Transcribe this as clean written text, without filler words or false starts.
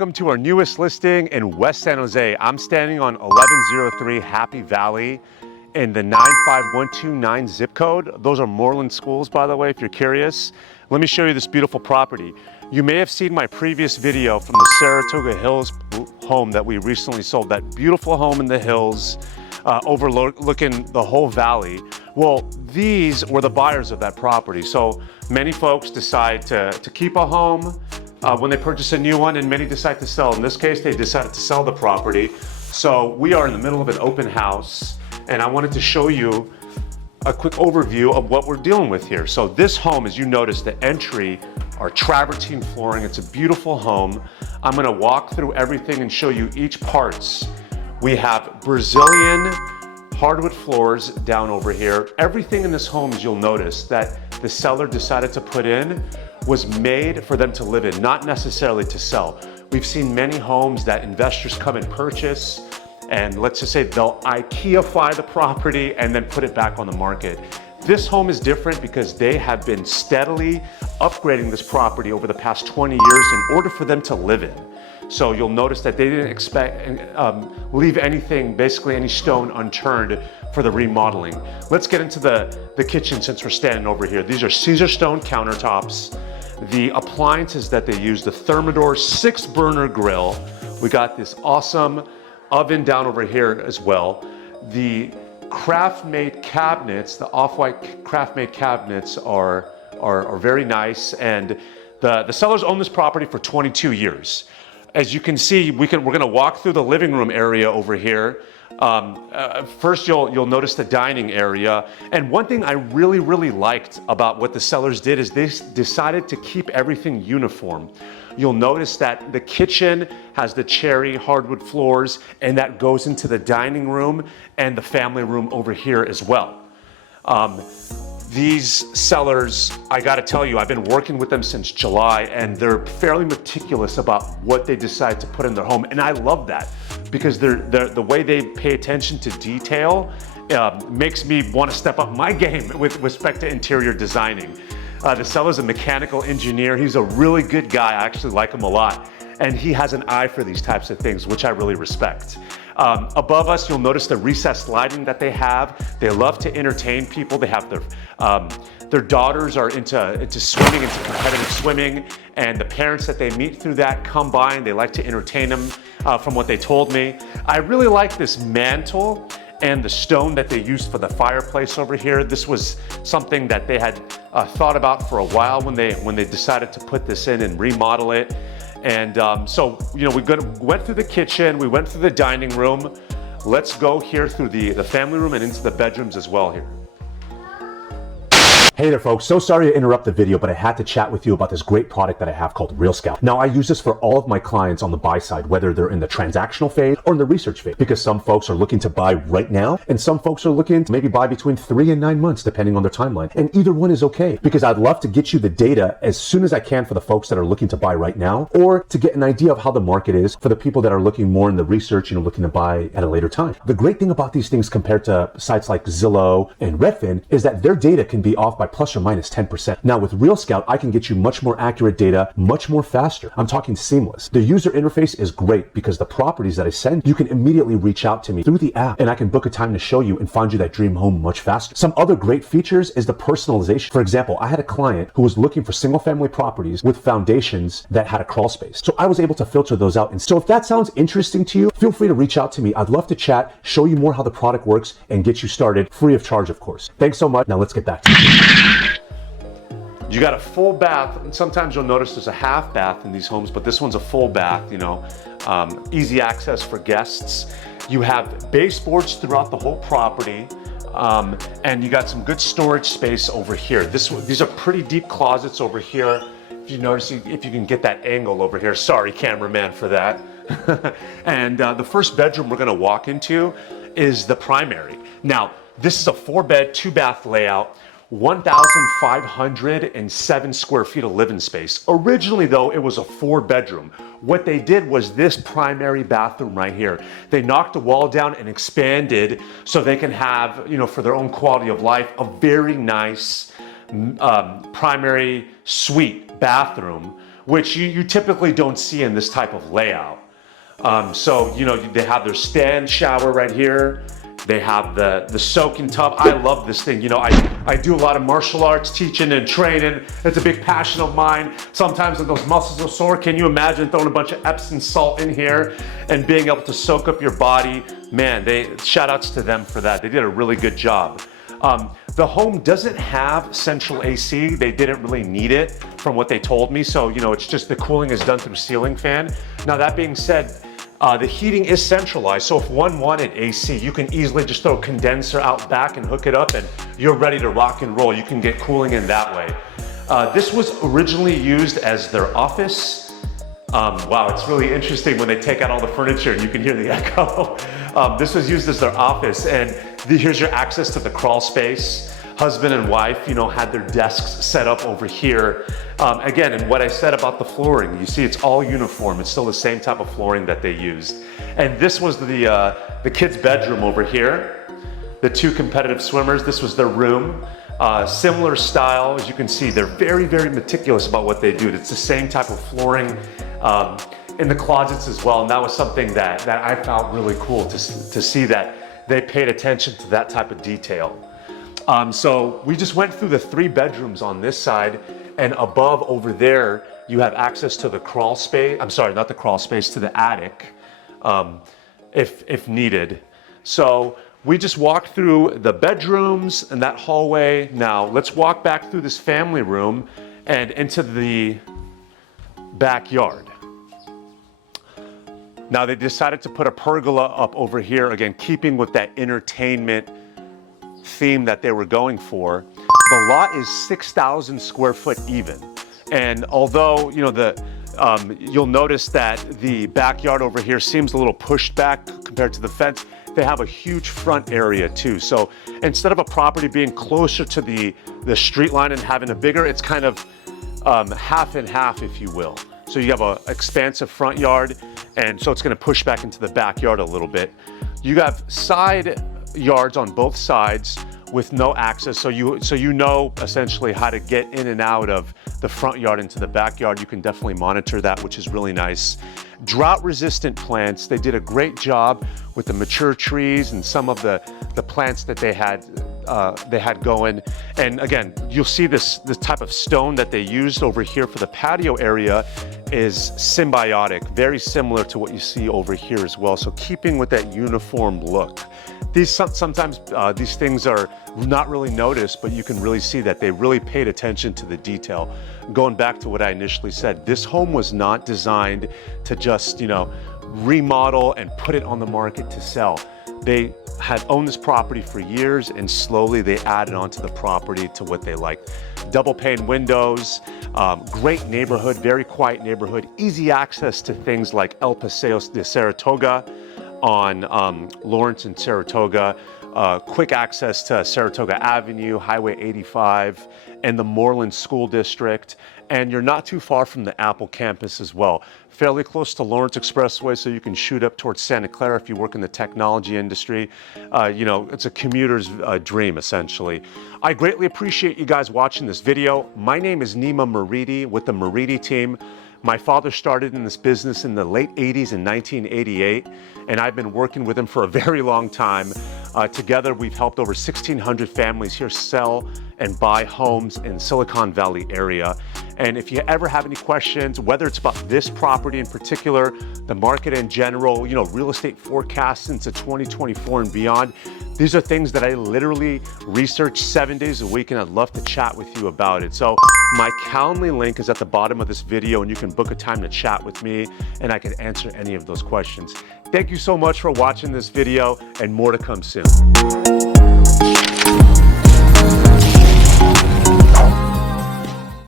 welcome to our newest listing in West San Jose. I'm standing on 1103 Happy Valley in the 95129 zip code. Those are Moreland schools, by the way, if you're curious. Let me show you this beautiful property. You may have seen my previous video from the Saratoga Hills home that we recently sold, that beautiful home in the hills overlooking the whole valley. Well, these were the buyers of that property. So many folks decide to keep a home when they purchase a new one, and many decide to sell. In this case, they decided to sell the property. So we are in the middle of an open house, and I wanted to show you a quick overview of what we're dealing with here. So this home, as you notice, the entry are travertine flooring. It's a beautiful home. I'm gonna walk through everything and show you each parts. We have Brazilian hardwood floors down over here. Everything in this home, as you'll notice, that the seller decided to put in was made for them to live in, not necessarily to sell. We've seen many homes that investors come and purchase, and let's just say they'll IKEA-fy the property and then put it back on the market. This home is different because they have been steadily upgrading this property over the past 20 years in order for them to live in. So you'll notice that they didn't leave anything, basically any stone unturned for the remodeling. Let's get into the kitchen since we're standing over here. These are Caesar stone countertops. The appliances that they use, the Thermador 6-burner grill. We got this awesome oven down over here as well. The craft-made cabinets, the off-white craft-made cabinets are very nice, and the sellers own this property for 22 years. As you can see, we're gonna walk through the living room area over here. First, you'll notice the dining area. And one thing I really liked about what the sellers did is they decided to keep everything uniform. You'll notice that the kitchen has the cherry hardwood floors, and that goes into the dining room and the family room over here as well. These sellers, I gotta tell you, I've been working with them since July, and they're fairly meticulous about what they decide to put in their home. And I love that because the way they pay attention to detail makes me wanna step up my game with respect to interior designing. The seller's a mechanical engineer. He's a really good guy. I actually like him a lot. And he has an eye for these types of things, which I really respect. Above us, you'll notice the recessed lighting that they have. They love to entertain people. They have their daughters are into swimming, into competitive swimming, and the parents that they meet through that come by and they like to entertain them from what they told me. I really like this mantle and the stone that they used for the fireplace over here. This was something that they had thought about for a while when they decided to put this in and remodel it. And so, you know, we went through the kitchen, we went through the dining room. Let's go here through the family room and into the bedrooms as well here. Hey there folks, so sorry to interrupt the video, but I had to chat with you about this great product that I have called RealScout. Now I use this for all of my clients on the buy side, whether they're in the transactional phase or in the research phase, because some folks are looking to buy right now and some folks are looking to maybe buy between 3 and 9 months depending on their timeline. And either one is okay, because I'd love to get you the data as soon as I can for the folks that are looking to buy right now, or to get an idea of how the market is for the people that are looking more in the research, looking to buy at a later time. The great thing about these things compared to sites like Zillow and Redfin is that their data can be off by plus or minus 10%. Now with RealScout, I can get you much more accurate data, much more faster. I'm talking seamless. The user interface is great because the properties that I send, you can immediately reach out to me through the app and I can book a time to show you and find you that dream home much faster. Some other great features is the personalization. For example, I had a client who was looking for single family properties with foundations that had a crawl space. So I was able to filter those out. And so if that sounds interesting to you, feel free to reach out to me. I'd love to chat, show you more how the product works, and get you started free of charge, of course. Thanks so much. Now let's get back to it. You got a full bath, and sometimes you'll notice there's a half bath in these homes, but this one's a full bath, easy access for guests. You have baseboards throughout the whole property, and you got some good storage space over here. These are pretty deep closets over here. If you notice, if you can get that angle over here, sorry cameraman for that. And the first bedroom we're gonna walk into is the primary. Now, this is a 4-bed, 2-bath layout. 1,507 square feet of living space. Originally though, it was a 4-bedroom. What they did was this primary bathroom right here. They knocked the wall down and expanded so they can have, for their own quality of life, a very nice primary suite bathroom which you typically don't see in this type of layout. So, you know, they have their stand shower right here. They have the soaking tub. I love this thing. You know, I do a lot of martial arts teaching and training. It's a big passion of mine. Sometimes when those muscles are sore, can you imagine throwing a bunch of Epsom salt in here and being able to soak up your body? Man, shout outs to them for that. They did a really good job. The home doesn't have central AC. They didn't really need it from what they told me. So, you know, it's just the cooling is done through ceiling fan. Now, that being said, the heating is centralized, so if one wanted AC, you can easily just throw a condenser out back and hook it up and you're ready to rock and roll. You can get cooling in that way. This was originally used as their office. Wow, it's really interesting when they take out all the furniture and you can hear the echo. This was used as their office, and here's your access to the crawl space. Husband and wife, you know, had their desks set up over here. Again, and what I said about the flooring, you see it's all uniform. It's still the same type of flooring that they used. And this was the kids' bedroom over here. The two competitive swimmers, this was their room. Similar style, as you can see, they're very, very meticulous about what they do. It's the same type of flooring in the closets as well. And that was something that I found really cool to see that they paid attention to that type of detail. So we just went through the 3 bedrooms on this side, and above over there, you have access to the crawl space. I'm sorry, not the crawl space, to the attic, if needed. So we just walked through the bedrooms and that hallway. Now let's walk back through this family room and into the backyard. Now they decided to put a pergola up over here, again, keeping with that entertainment theme that they were going for. The lot is 6,000 square foot even. And although, you know, you'll notice that the backyard over here seems a little pushed back compared to the fence, they have a huge front area too. So instead of a property being closer to the street line and having a bigger, it's kind of half and half, if you will. So you have an expansive front yard, and so it's gonna push back into the backyard a little bit. You have side yards on both sides with no access, so you know essentially how to get in and out of the front yard into the backyard. You can definitely monitor that, which is really nice. Drought resistant plants, they did a great job with the mature trees and some of the plants that they had going. And again, you'll see this type of stone that they used over here for the patio area is symbiotic, very similar to what you see over here as well. So keeping with that uniform look. Sometimes these things are not really noticed, but you can really see that they really paid attention to the detail. Going back to what I initially said, this home was not designed to just, you know, remodel and put it on the market to sell. They had owned this property for years, and slowly they added onto the property to what they liked. Double pane windows, great neighborhood, very quiet neighborhood, easy access to things like El Paseo de Saratoga on Lawrence and Saratoga, quick access to Saratoga Avenue, Highway 85, and the Moreland School District. And you're not too far from the Apple campus as well. Fairly close to Lawrence Expressway, so you can shoot up towards Santa Clara if you work in the technology industry. You know, it's a commuter's dream, essentially. I greatly appreciate you guys watching this video. My name is Nima Maridi with the Maridi team. My father started in this business in the late 80s in 1988, and I've been working with him for a very long time. Together, we've helped over 1,600 families here sell and buy homes in Silicon Valley area. And if you ever have any questions, whether it's about this property in particular, the market in general, you know, real estate forecasts into 2024 and beyond, these are things that I literally research 7 days a week, and I'd love to chat with you about it. So my Calendly link is at the bottom of this video, and you can book a time to chat with me, and I can answer any of those questions. Thank you so much for watching this video, and more to come soon.